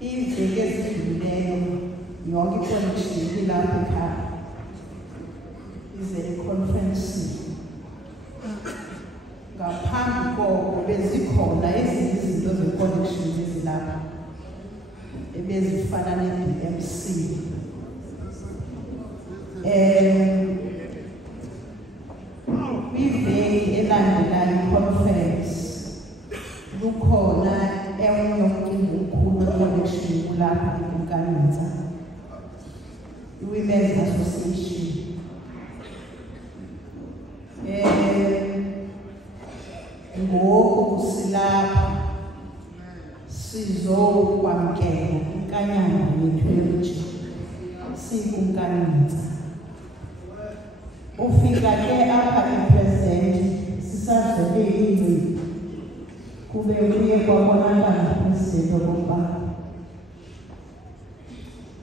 iveki ezidlulileyo yonke iconnection ilapha ekhaya ize iconference ngaphambi koko bezikhona ezinye izinto ze-connection ezilapha ebezifana ne-BMC kwiveki elandelayo i-conference lukhona enye umcimbi omkhulu we-connection kulapha eKumkani i-Women's Association ngoku silapha sizokwamkela Nkanyamba yethu eRegion sikumkani. Ufika ke apha ipresident sisazele ingcibi kube kuye kwabonakala president okokuba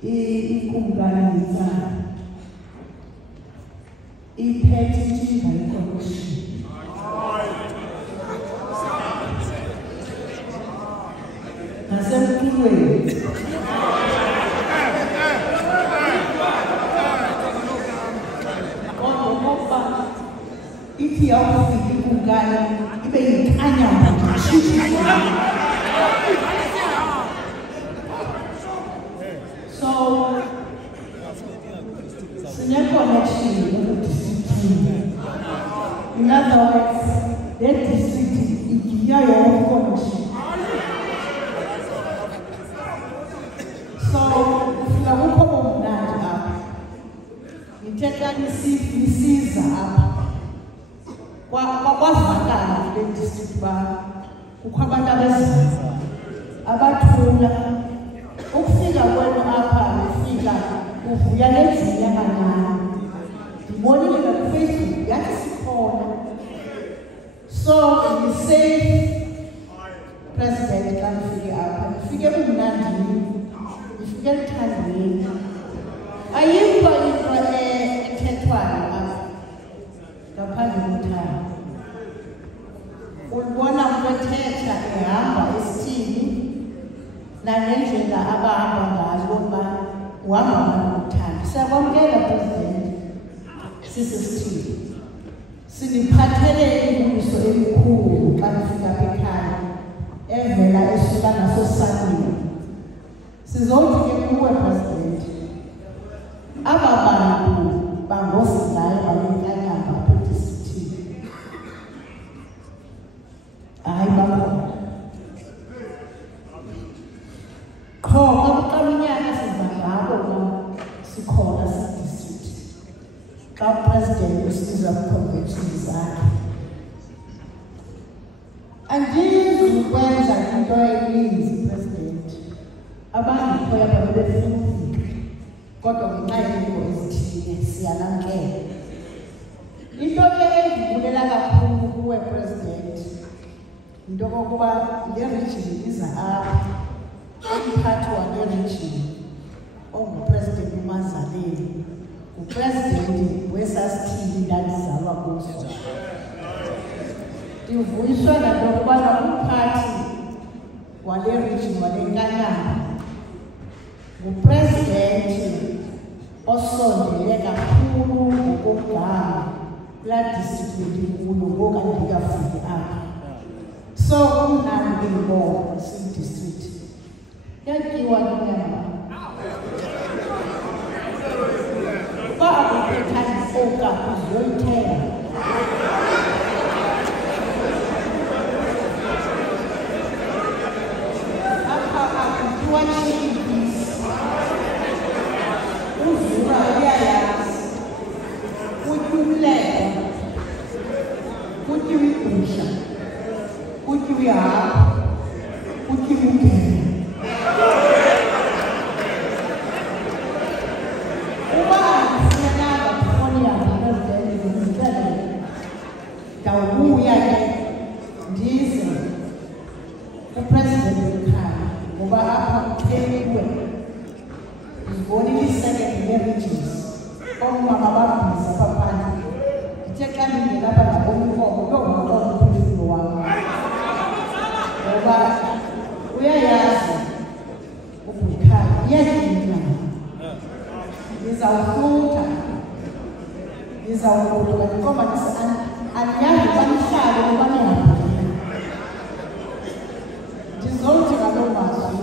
ikumkani iphethe itshinga iconnection nasemculweni ithi yawufika ikumkani ibe yinkanyamba so sine-connection district. In other words, that district igiya yonke connection. So ufika kukho bomnandi apha ngithetha nisiza apha kwazakala kule district ba kukho abantu abezayo abathula ukufika kwenu apha ufika uvuya nezinye kancane ndibonile nakufacebook yathi sikhona so ngisay president xa ndifike apha ndifike kumnandini ndifike lithandweni ayikho into ethethwayo apha ngaphandle kothando ulibona kwethetha ehamba esithini nangendlela abahamba ngazo ukuba uhamba ngokuthanda. Siyakwamkela president sisesithini siniphathele imbuso elikhulu xa nifika apha ekhaya evela esuka naso sangweni sizothi ke kuwe president aba bantu bangosizayo babenkanyamba phethi sithini hayi bakhona qho kwakuqala unyaka siza ngabo sikhona si-district xa president usiza kwi-convention zakhe andizukwenza into eninzi president abangikhoya babefuna ukufika kodwa ngenxa yeento ezithile siyalamkela into ke endibulela kakhulu kuwe president into kokuba le region iza apha umphathi wale region ongupresident uMazaleni ngupresident wesasithili ndandizalwa kuso ndivuyiswa nanto yokubana umphathi wale region wale Nkanyamba ngupresident osondele kakhulu ngokogama kulaa district endikuyo ngoku andikafiki apha so kumnandi ke ngibona siyi-district yatyiwa Nkanyamba uba akuphethani okaphi ziyoyithenga apha akuthiwa chickpeas uzura uyayazi kutyiwa umleqwa kutyiwa igusha kutyiwa ihagu kutyiwa ugele uba andifunyananga phone yam president ndizixelele ndawubuya ke ndize kupresident wekhaya ngoba apha kutheliwe ndibonile i-second ye-regions oomama babhizi apha phandle ndithe xa ndingena apha ndabomfobo kuyongoxola umphefumlo wam ngoba uyayazi nizawuhlutha ngoba andiyazi banihlale noba nihambile. Ndizothi ngaloo mazwi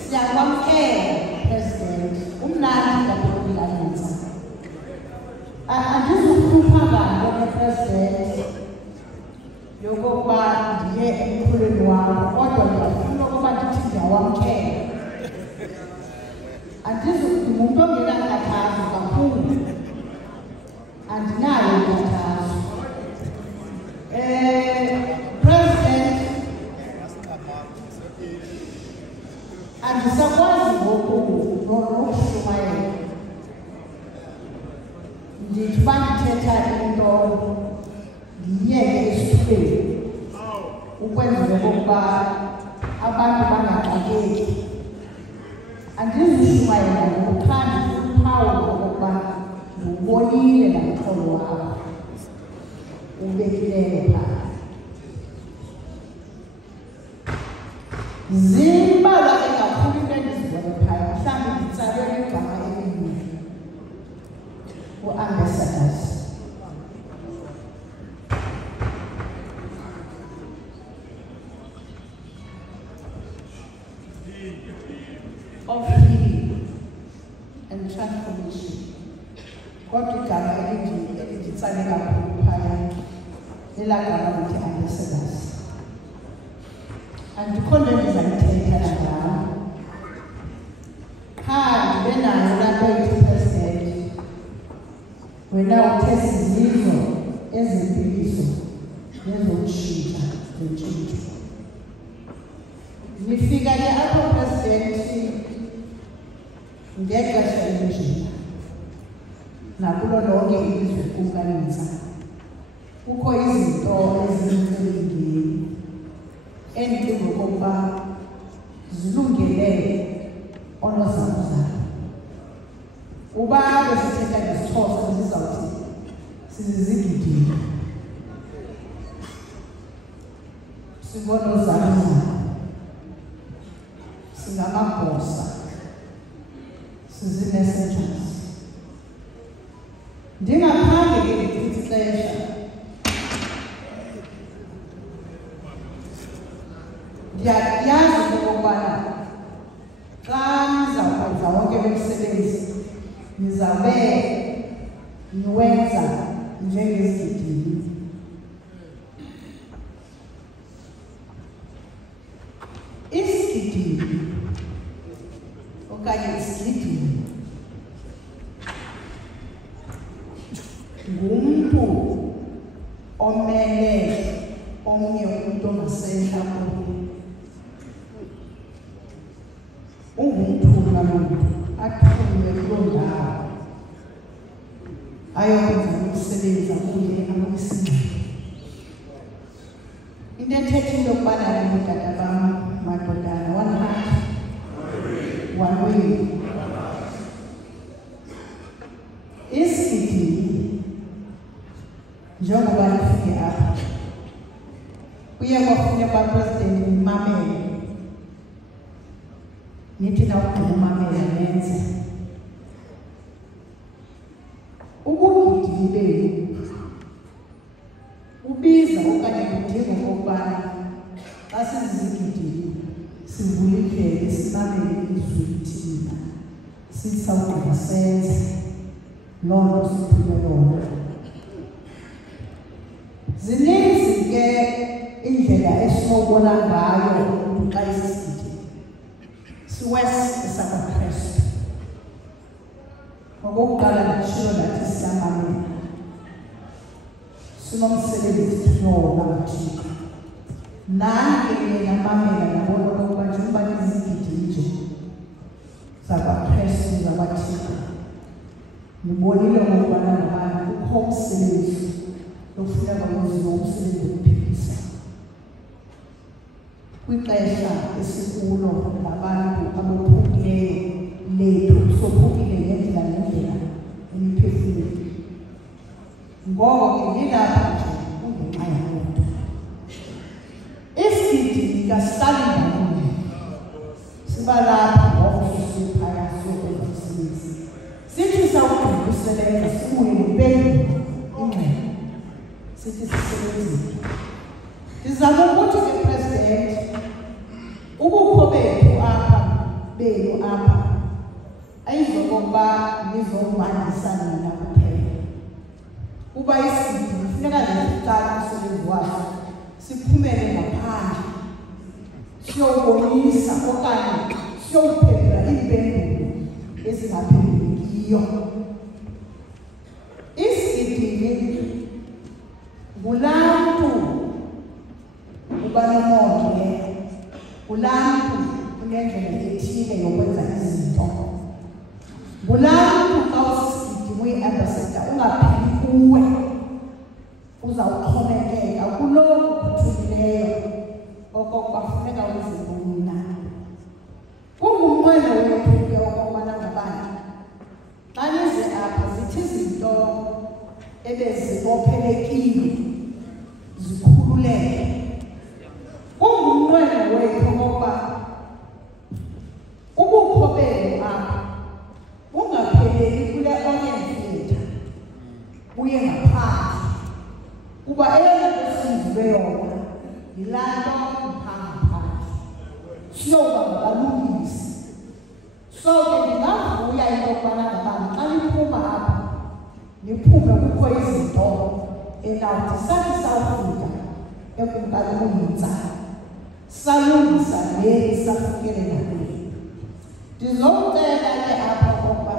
siyakwamkela President umnandi kakhulu Hintsa. Andizukuhlupha nganto President yokokuba ndiye emkhulweni wam, kodwa ndiyafuna ukuba ndithi ndiyawamkela. Andizumuntu ongenankathazo kakhulu, andinayo inkathazo. President, andisakwazi ngoku nokushumayela. Ndithi uba ndithetha into ndiyiyeke esithubeni ukwenzela okokuba abantu bangaxakeki. Andizushumayela ngokuthanda uphawu okokuba ndiwubonile namxholo wakho ubekileyo phaa. Zimbalwa ke kakhulu into endizibone phaya, mhlawumbi nditsalwe igama elininzi u-ambassadors. Of healing and transformation. Kodwa igama elinditsale kakhulu phaya elagama lithi ambassadors. Andikho nto ndizayithetha nangalo. Ndibe nayo lapho ithi President, wena uthe sizizwe ezempiliso nezokutshintsha zentshintsho. Nifika ke apho President ngexesha elinjena nakulo lonke ilizwe Kumkani. Kukho izinto ezisemingeni endicinga okokuba zilungele onozakuzayo. Uba besithetha ngesixhosa zizawuthi sizizigidile, singonozakuzayo, singamagosa, sizi-messengers. Ndingaphandle ke ndichitha ixesha ndiyayazi okokubana xa nizawukwenza wonke lo msebenzi nizawube niwenza njengezigidini. Isigidini okanye isigidini ngumntu omele omnye umntu ongasentla kuye. Ungumthunga lo mntu athunywe kuloo ndawo ayokwenza umsebenzi akuye amamisingcele. Into ethetha into yokubana ningutata bam madodana, one heart, one way. Isigidini njengoba nifike apha kuye kwafuneka President nimamele, nithi nawukumamela nenze. Ubugidini benu ubiza okanye kudinga okokubana xa sizizigidini sivulikele, simamele izwi thina sithi sawugqiba senze loo nto siphume yona. Zininzi ke indlela esinobona ngayo umntu xa esisigidini. Siwesi esakwaKrestu. Ngokokuqala nditshilo ndathi siyamamela, sinomsebenzi sinowoba kaThixo. Nani ke namamela nabona okokuba njengoba nizigidi nje zakwaKrestu zakwaThixo, nibonile okokubana nabantu kukho umsebenzi ofuneka wenziwe, umsebenzi wokuphilisa kwixesha esikulo nabantu abophukileyo lethu, sophukile ngendlela emiphefumlweni. Ngoko ke nilapha nje kungenxa yaloo nto. Isigidi kasisali ndawonye, siba lapha ngoko sisiphaya siyokwenza umsebenzi. Sithi sisebenza sibuye nempendulo ingxelo sithi sisebenzile. Ndizama ukuthi ke President ubukho bethu apha benu apha ayizokuba nizomandisana nina kuphela. Kuba isigidi kufuneka siqale umsebenzi waso siphumele ngaphandle siyobonisa okanye siyophendula iimpendulo ezingaphendulekiyo. Isigidi ngulamntu uba nemoto le, ngulamntu unendlela ethile yokwenza izinto, ngulamntu xa usigidi uyi-ambassador ungaphili kuwe, uzawuxhomekeka kuloo kuthuthukileyo okokuba funeka uzimboni na. Kungumnqweno wethu ke okokubana ngabantu xa nize apha zithi izinto ebezibophelekile zikhululeke. Kungumnqweno wethu okokuba ubukho benu apha bungapheleli kule organ theatre buye ngaphandle, kuba eyona nto siyizwe yona yilaa nto ngaphandle siyoba ngabalungisi. So ke ndingavuya into yokubana ngabantu xa niphuma apha niphume kukho izinto enawuthi sathi sawufika ekumkani Hintsa salungisa le isafikelela kule. Ndizowucela ke apha okokuba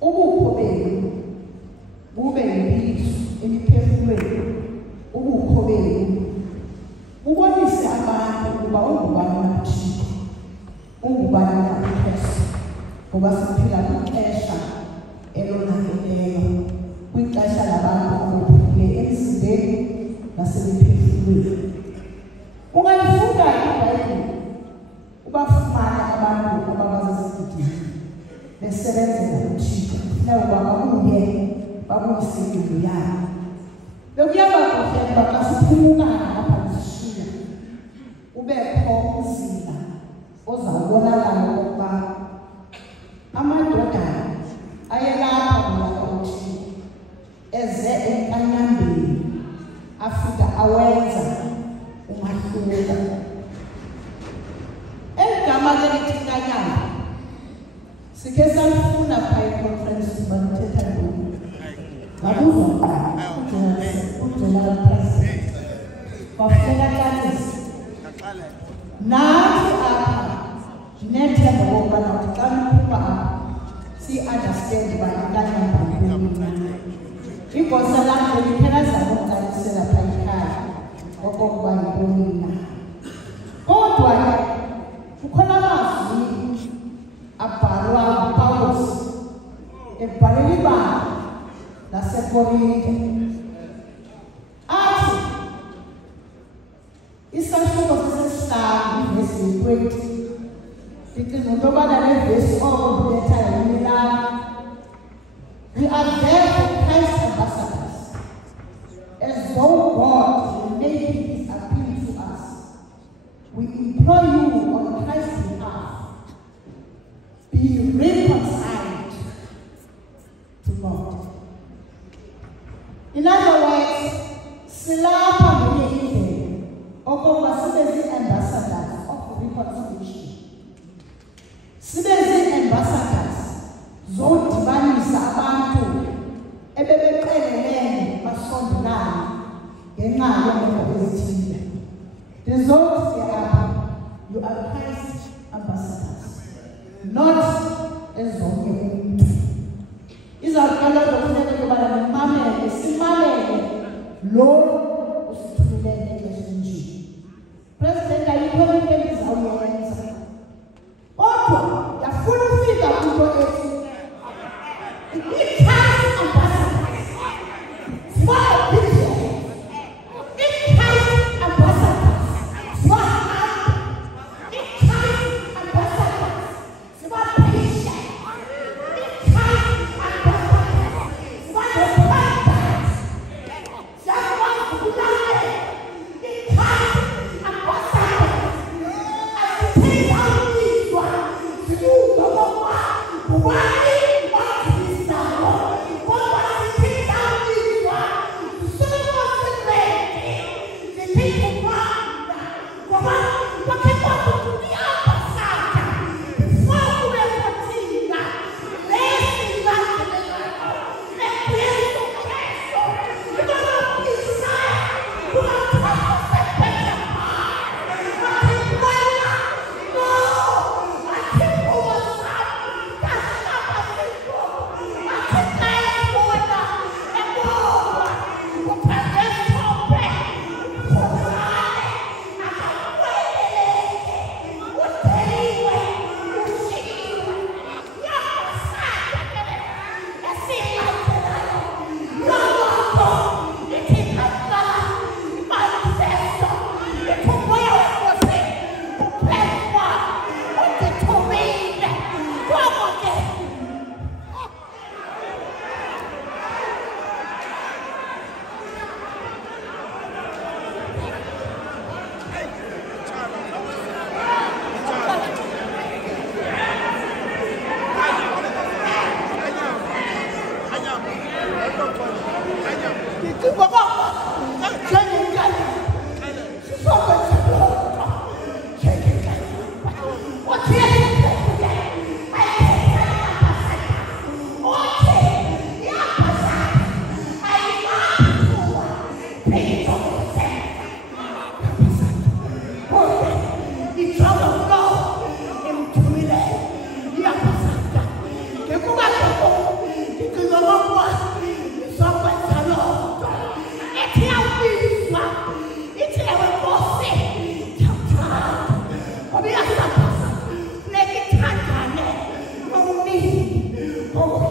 ubukho benu bube yimphiliso emiphefumlweni, ubukho benu bubonise abantu ukuba ungubani na uThixo, ungubani na uKristu, ngoba siphila kwixesha elonakeleyo, kwixesha labantu abophule emzimbeni nasemiphefumlweni. Ungayifunda iBhayibhile ubafumane abantu ababazesigidini besebenzela uThixo, funeka uba babuye babuyise impilo yabo. Bekuyaba kuhle ukuba xa siphulukana apha zishiya ubekho umzila ozawubonakala okokuba amadodana ayelapha ngolaka uThixo eze enkanyambeni afika awenza umahluko. Egama elithi Nkanyamba sikhe salifuna phaa econference banithetha ntoni. Ngabuzwa kuqala uGeneral President wafika qalisa nathi apha ndinethemba okokubana uthi xa niphuma apha siyi-understand uba Nkanyamba ntoni. Igosa lam beliphela zakuqalisela phaa ekhaya okokuba yintoni na. Kodwa ke kukhona amazwi abhalwa nguPawulos ebhalela ibandla laseKorinte athi isahluko sesesihlanu ivesi 20. Ndicinga into yobana le vesi oko ndibethayo yimilana. We are therefore Christ's ambassadors, as though God will make his appeal to us. We implore you on Christ's behalf, be reconciled to God. In other words, silapha ngenye indlela okokuba sibe zii-ambassadors of reconciliation, sibe zii-ambassadors zodibanisa abantu ebebeqelelene basondelane ngenxa yeento ezithile. Results are you are Christ's ambassadors, not as zonke. Izawuqala ukufuneka ukubana nimamele, simamele lo usithulele exesha nje. President ayikho into endizawuyenza, kodwa yafuna ufika kwinto ethi i-Christ ambassadors for people. I-Christ ambassadors for Oh.